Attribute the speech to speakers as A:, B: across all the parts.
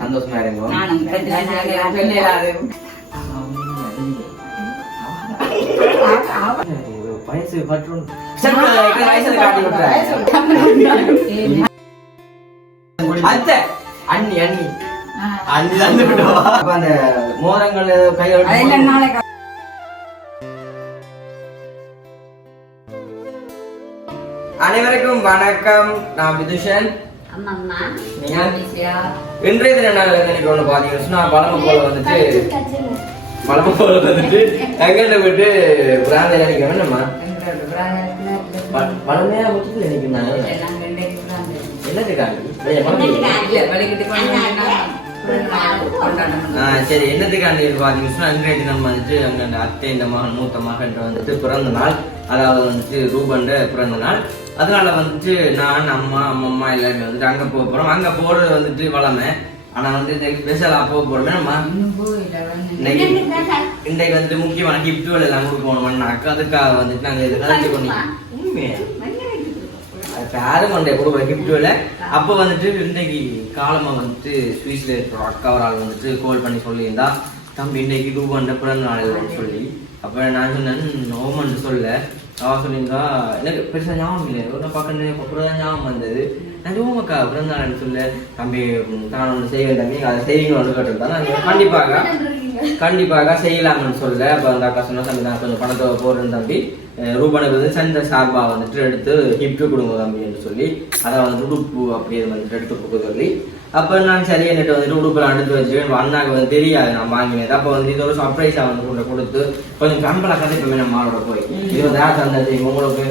A: சந்தோஷமா இருங்க. வயசு காட்டி விட்டுறேன் அத்தை அண்ணி அண்ணி. அந்த மோரங்கள் கையோட வணக்கம். நான் விதுஷன். இன்றைய தினம் நாங்கள் இன்னைக்கு ஒன்று பார்த்தீங்கன்னா பழம போல வந்துட்டு பழம போல வந்துட்டு எங்கிட்ட விட்டு பிராந்தை நினைக்கிறோம் நம்ம பழமையா விட்டு நாள் சரி. என்னத்துக்காண்டி இன்றைய தினம் வந்துட்டு அங்க அந்த அத்தை இந்த மகன் மூத்த மகன் வந்துட்டு பிறந்த நாள். அதாவது வந்துட்டு ரூபண்ட பிறந்த நாள். அதனால வந்துட்டு நான் அம்மா அம்மம்மா எல்லாருமே வந்துட்டு அங்க போக போறோம். அங்க போறது வந்துட்டு வளமை. ஆனா வந்து இந்த ஸ்பெஷலா போக போறோமே நம்ம இன்னைக்கு இன்றைக்கு வந்துட்டு முக்கியமான கிஃப்ட்டுகள் எல்லாம் கொடுக்கணும்னாக்க அதுக்காக வந்துட்டு நாங்க இது கலந்து இப்ப யாரும் கொண்டே கொடுக்குற கிஃப்ட்டுல அப்போ வந்துட்டு இன்றைக்கு காலமா வந்துட்டு ஸ்வீஸ்ல இருக்கிற அக்கா ஒரு ஆள் வந்துட்டு கால் பண்ணி சொல்லியிருந்தா தம்பி இன்னைக்கு ரூபாண்ட பிறந்த நாள் சொல்லி. அப்ப நான் சொன்னேன் ஓமன் சொல்ல. அவ சொல்லியிருந்தா எனக்கு பெருசா ஞாபகம் இல்லை ஒரு பக்கம் அப்புறம் தான் ஞாபகம் வந்தது. நான் ஓமக்கா பிறந்த நாள்னு சொல்ல தம்பி நான் ஒன்று செய்வேன் தம்பி அதை செய்வீங்க ஒன்று கேட்டிருந்தாங்க கண்டிப்பாக கண்டிப்பாக செய்யலாம்னு சொல்ல அப்ப அந்த அக்கா சொன்னா தம்பி நான் கொஞ்சம் பணத்தை போடுறேன் தம்பி. ரூபானுக்கு வந்து சந்த சார்பா வந்துட்டு எடுத்து கிஃப்ட் கொடுங்க தம்பி என்று சொல்லி அதை வந்து உடுப்பு அப்படியே வந்துட்டு எடுத்து கொடுக்க சொல்லி அப்ப நான் சரி என்னட்டு வந்துட்டு உடுப்பெல்லாம் எடுத்து வச்சுட்டு அண்ணாக்கு வந்து தெரியாது. நான் வாங்கினது. அப்ப வந்து இது ஒரு சர்ப்ரைஸா வந்து கொண்டு கொடுத்து கொஞ்சம் கம்பளா கதைப்போமே நம்ம மாவோட போய். இது வந்து யார் தந்தது உங்களுக்கு வந்து வந்து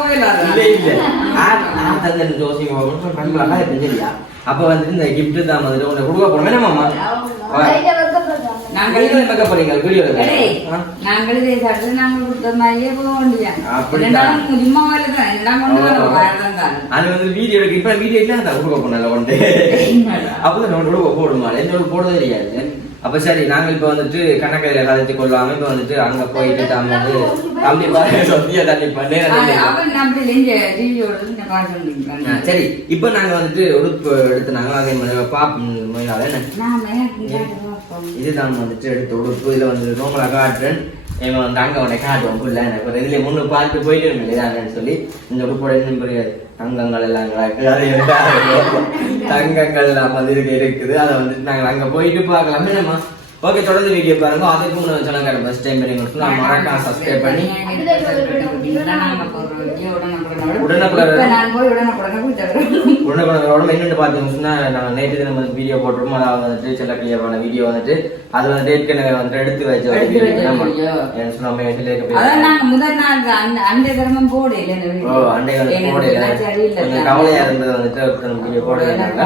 A: போயிடலாம். இல்ல இல்ல. யார் யார் தந்தது ஜோசி கம்பளா கதைப்பேன் சரியா? அப்ப வந்துட்டு இந்த gift தான் வந்துட்டு உன்னை கொடுக்க போறோமே. நம்ம நீங்களும் பார்க்க போறீங்க வீடியோல ஏய்,
B: நாங்கள் சாப்பிட்டு நாங்கள் கொடுத்த மாதிரியே போக வேண்டியது. அப்படிதான். ரெண்டாலும் சும்மா வேலை தான். எல்லாம் கொண்டு வரோம். வேறதான் தான்.
A: அது வந்து வீடியோ எடுக்க இப்ப வீடியோ இல்ல அந்த கொடுக்க போனல கொண்டு அப்பதான் நம்ம கொடுக்க போடுமா என்னோட போடுறது தெரியாது அப்ப சரி நாங்க இப்ப வந்துட்டு கணக்கையில கதைச்சு கொள்ளாம இப்ப வந்துட்டு அங்க போயிட்டு தாம வந்து தம்பி பாரு சொத்தியா பண்ணி. சரி இப்ப நாங்க வந்துட்டு உடுப்பு எடுத்துனாங்க அதே மாதிரி பாப்போம் என்ன. இதுதான் வந்துட்டு எடுத்த உடுப்பு. இதில் வந்து ரோமலா காட்டுறேன். இவன் வந்து அங்க உன்னை காட்டுவோம் புள்ள. எனக்கு ஒரு இதுல முன்னு பார்த்து போயிட்டு இருந்தேன் இதாங்கன்னு சொல்லி இந்த உடுப்போட இன்னும் புரியாது தங்கங்கள் எல்லாம் தங்கங்கள் எல்லாம் வந்து இருக்குது. அதை வந்துட்டு நாங்கள் அங்க போயிட்டு பார்க்கலாமே. நம்ம ஓகே தொடர்ந்து வீடியோ பாருங்க. அதுக்கு முன்னாடி சொன்னாங்க ஃபர்ஸ்ட் டைம் பண்ணி நான் மறக்காம சப்ஸ்கிரைப் பண்ணி நான் போய். உடனே என்னென்னு பார்த்தீங்கன்னா நாங்கள் நேற்று தினம் வந்து வீடியோ வந்துட்டு சில கிளியரான வீடியோ வந்துட்டு அது வந்து எடுத்து வச்ச எடுத்து
B: முதல் நாள் அண்டை.
A: ஓ. கொஞ்சம் கவலையா இருந்தது வந்துட்டு வீடியோ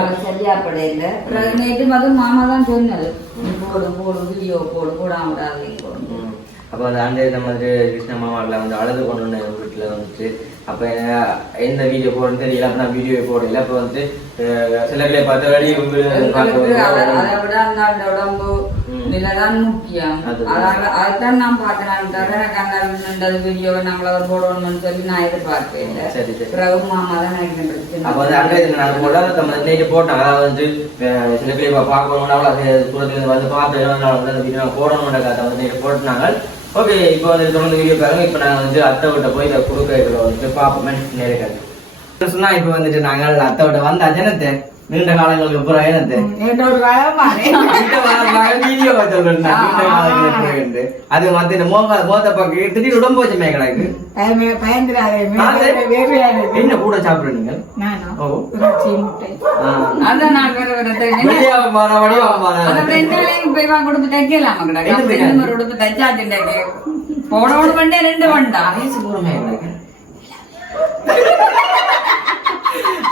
B: அவன் சரியா படையில. அப்புறம் நேற்று மது மாமா தான் சொன்னது. நீ போடு போடு வீடியோ போடு போடாம விடாதே போடு. ம்.
A: அப்ப அந்த அண்டை இந்த மாதிரி கிருஷ்ண மாமாவில் வந்து அழுது கொண்டு வந்தேன் எங்க வீட்டுல வந்துட்டு அப்ப என்ன- எந்த வீடியோ போடுறது தெரியல அப்ப நான் வீடியோ போடல அப்ப வந்து சில பேரை பார்த்து
B: அந்த அந்த உடம்பு ம். இதுலதான் முக்கியம் அதுதான். நான் பார்த்தேன் தவிர எனக்கு அந்த வீடியோவை நம்மள போடணும்னு சொல்லி நான் சரி. பிறகு மாமா தான் எனக்கு
A: அப்ப வந்து அங்க இருந்து நான் போட நம்ம நேற்று போட்டோம் அதாவது வந்து சில பேர் பார்க்கணும் அவ்வளோ தூரத்துல இருந்து வந்து பார்த்து வந்து கதை வந்து நேற்று போட்டுனாங்க ஓகே இப்போ வந்து தொடர்ந்து வீடியோ பாருங்க இப்போ நான் வந்து அத்தை விட்ட போய் இதை கொடுக்க வந்துட்டு பார்ப்போமே நேரக்காது சொன்னா இப்போ வந்துட்டு நாங்கள் அத்தை விட்ட வந்தா ஜனத்தை நீண்ட காலங்களுக்கு அப்புறம் காலமா வீடியோ பார்த்து அது மத்த இந்த மோக மோத்த பக்கம் திடீர் உடம்பு வச்சு மேகலாக்கு என்ன கூட சாப்பிடுறீங்க
B: பண்ணே ரெண்டு வண்டா.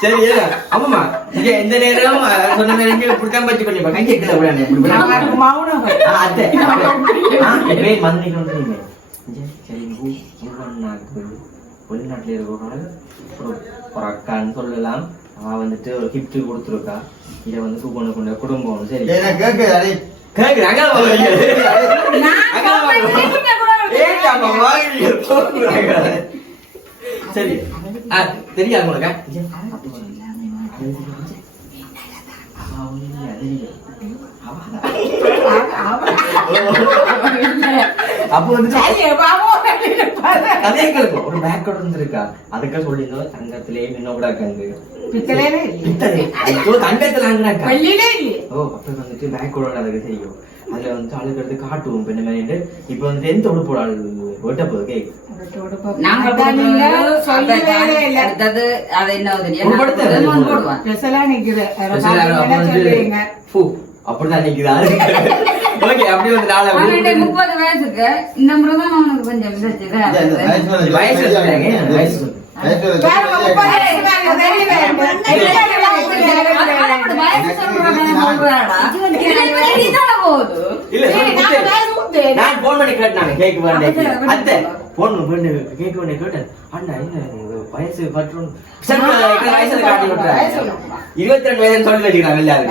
A: சரி. ஆமாம்மா. இங்க இந்த நேரம் சொன்ன இங்க இப்படித்தான் வச்சு கொஞ்சம். கை கேட்கல அத்தை, மந்திரிக்கு இருக்கிறவங்க ஒரு அக்கான்னு சொல்லலாம். அவன் வந்துட்டு ஒரு gift கொடுத்துருக்கா. இதை வந்து சூப்பர் கொண்ட குடும்பம் சரி? போடுறாங்க. சரி. தெரியாது உனக்கா. அப்போ வந்துட்டு அதே கேளுங்க. ஒரு பேக் கட் இருந்திருக்கா? அதுக்காக சொல்லியிருந்தோம் தங்கத்திலே என்ன கூட கண்டு. பித்தளை. ஐயோ தங்கத்துல வாங்கினாக்கா வெள்ளியிலே இல்லையே. ஓ அப்ப வந்துட்டு பேக் கூட அதுக்கு தெரியும் அதுல வந்து அழுகிறது காட்டுவோம். இப்ப இந்த மாதிரி இப்ப வந்து எந்த உடுப்போட போகுது அது
B: ஒரு. அதை
A: வந்து சொல்லுவீங்க. ஃபு, அப்படிதான் நிக்குதா ஓகே அப்படி வந்து நாளை
B: முப்பது வயசுக்கு இந்த தான் அவனுக்கு கொஞ்சம்
A: வயசு வயசு வயசு
B: தாங்க, தெரியல. வயசு சொல்றானே சொல்றாடா. இது தானே போகுது.
A: இல்ல ஏய், சொல்லு, நாங்க குத்து. வயசு முத்து. வயசு பற்றும் வயசுல காட்டி இருபத்தி ரெண்டு வயசு சொல்லி வச்சுக்கிறாங்க எல்லாரும்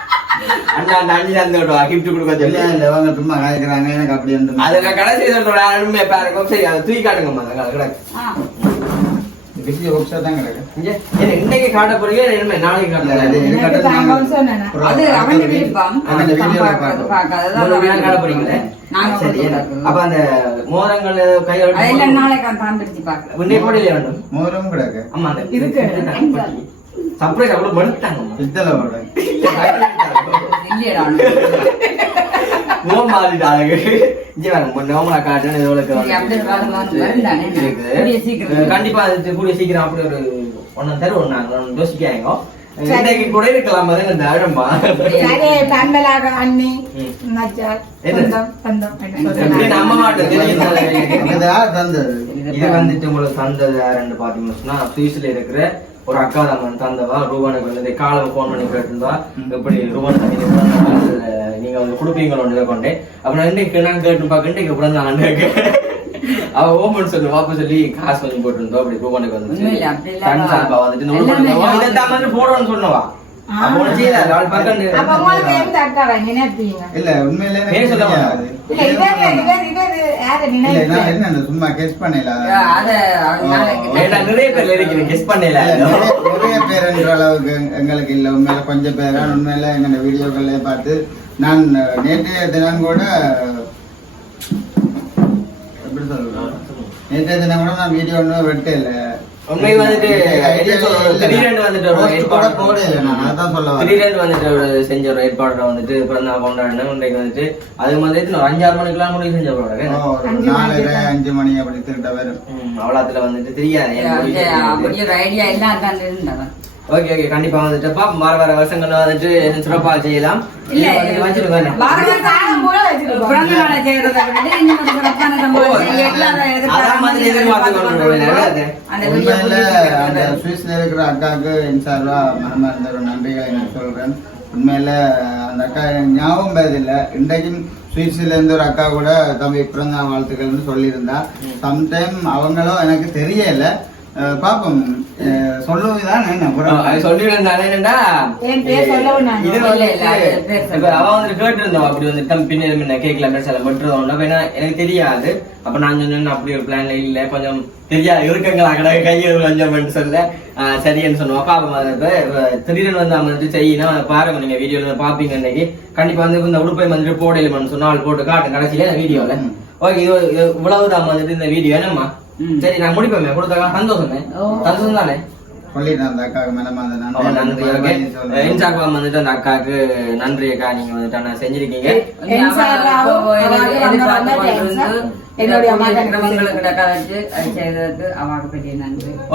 A: அண்ணா அந்த அண்ணி தந்து விடவா gift கொடுக்க சொல்லி. அது நான் கடைசி இதோட அருமையை பாருங்க. சரி அதை தூக்கி காட்டுங்கம்மா அந்த கடை. இங்க என்ன இன்னைக்கு காட்ட போறீங்க இனிமே நாளைக்கு
B: எனக்கு சொன்னேன். அது விருப்பம்.
A: காட்ட போறீங்களே? போட்டு அப்ப அந்த மோதிரங்கள் கையில
B: அதெல்லாம் நாளைக்கு பார்க்கறது.
A: உன்னை போடலையா வேண்டும் மோரும் கிடக்கு. ஆமா இருக்கு. சர்ப்ரைஸ் அவ்வளவு இல்லையடா. மாறிட்டாங்க இங்க வாங்க காட்டுன்னு. கூடிய சீக்கிரம். கண்டிப்பா அது கூடிய சீக்கிரம் அப்படி ஒரு ஒன்னு தருவோம் நாங்க ஒண்ணு யோசிக்காங்க இன்னைக்கு கூட இருக்கலாம் இந்த ஆழம்பா சரி,
B: பண்பலாக அண்ணி,
A: தந்தது? இது வந்துட்டு உங்களுக்கு தந்தது யாருன்னு பாத்தீங்கன்னு சொன்னா சுவிஸ்ல இருக்கிற ஒரு அக்கா வந்து தந்தவா? ரூபானுக்கு வந்து இந்த காலம் போன் பண்ணி கேட்டிருந்தா எப்படி ரூபான் நீங்க வந்து கொடுப்பீங்களோன்னு இதை கொண்டே அப்புறம் இன்னைக்கு நான் கேட்டு பார்க்க இன்னைக்கு பிறந்த நாள் அவ ஓமன் சொல்லி வாப்ப சொல்லி காசு கொஞ்சம் போட்டிருந்தோம் அப்படி ரூபானுக்கு இல்ல. தன் சார்பா வந்துட்டு வந்து போடுவோம்னு சொன்னவா? இல்ல. இல்ல, இல்ல சும்மா கெஸ் பண்ணல. நிறைய பேர் கெஸ் பண்ணல. நிறைய பேர் என்ற அளவுக்கு எங்க- எங்களுக்கு இல்ல. உண்மையில கொஞ்சம் பேரா. உண்மையில எங்க வீடியோக்களே பார்த்து நான் நேற்றைய தினம் கூட எப்படி சொல்றேன் நேற்றைய தினம் கூட நான் வீடியோ ஒன்றும் வெட்டல. உண்மை வந்துட்டு திடீரென்று வந்துட்டு ஒரு Post கூட ஏற்பாடு. திடீரென்று வந்துட்டு ஒரு செஞ்ச ஒரு ஏற்பாடுல வந்துட்டு பிறந்த வந்துட்டு அது வந்துட்டு ஒரு அஞ்சாறு மணிக்கெல்லாம் முடிவு செஞ்ச ஒரு அஞ்சு மணி அப்படி திருட்ட வரும். அவ்வளோத்துல வந்துட்டு தெரியாது.
B: ஐடியா எல்லாம் தான்
A: ஓகே ஓகே கண்டிப்பா வந்துட்டு பாப்போம் வர வர வருஷங்கள்ல வந்துட்டு என்ன சிறப்பா செய்யலாம்.
B: இல்ல, வச்சிருக்கேன்.
A: அந்த. சுவிஸ்ல இருக்கிற அக்காவுக்கு என் சார்பா மனமார்ந்த ஒரு நன்றிகளை நான் சொல்றேன். உண்மையில அந்த அக்கா ஞாபகம் வருதில்ல இன்றைக்கும் சுவிஸ்ல இருந்து ஒரு அக்கா கூட தம்பி பிறந்த நாள் வாழ்த்துக்கள்னு சொல்லியிருந்தா. சம்டைம் அவங்களும் எனக்கு தெரியல. பாப்போம். என்ன?
B: என் பேர் சொல்லவும்
A: இது இல்ல, இல்ல, பேர் இப்ப அவ வந்து கேட்டிருந்தோம். அப்படி வந்து தம் பின்ன முன்ன கேக்கல மெசேஜ் மட்டும் என்ன எனக்கு தெரியாது. அப்ப நான் சொன்னேன் அப்படி ஒரு பிளான்ல இல்ல. கொஞ்சம் தெரியாது இருக்குங்களா கடை கையில் கொஞ்சம் சொல்ல சரின்னு சொன்னோம். அப்ப அது திடீர்னு வந்து அவன் வந்து செய்யணும் அதை பாருங்க நீங்க வீடியோல பாப்பீங்க இன்னைக்கு கண்டிப்பா வந்து இந்த உடுப்பை வந்துட்டு போடலாம்னு சொன்னா போட்டு காட்டு கடைசியில வீடியோல. ஓகே இது இது இவ்வளவுதான் வந்துட்டு இந்த வீடியோ என்னம்மா. சரி நான் முடிப்பேன் கொடுத்தாங்க சந்தோஷமே. சந்தோஷம் தானே அந்த அக்காவுக்கு ஓ, நன்றி ஓகே நன்றி சொல்லுங்க. என் சார்பாக வந்துட்டு அந்த அக்காவுக்கு நன்றி அக்கா நீங்க வந்துட்டு அண்ணா செஞ்சிருக்கீங்க. என்னுடைய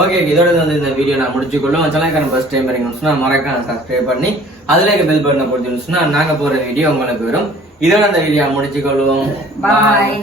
A: ஓகே இதோட வந்து இந்த வீடியோ நான் முடிச்சுக்கொள்ளும். சேனலுக்கான ஃபர்ஸ்ட் டைம் சொன்னா மறக்காம சப்ஸ்கிரைப் பண்ணி அதுல இருக்க பெல் பட்டனை கொடுத்துன்னு சொன்னா நாங்க போற வீடியோ உங்களுக்கு வரும். இதோட அந்த வீடியோ முடிச்சுக்கொள்வோம்.
B: பாய்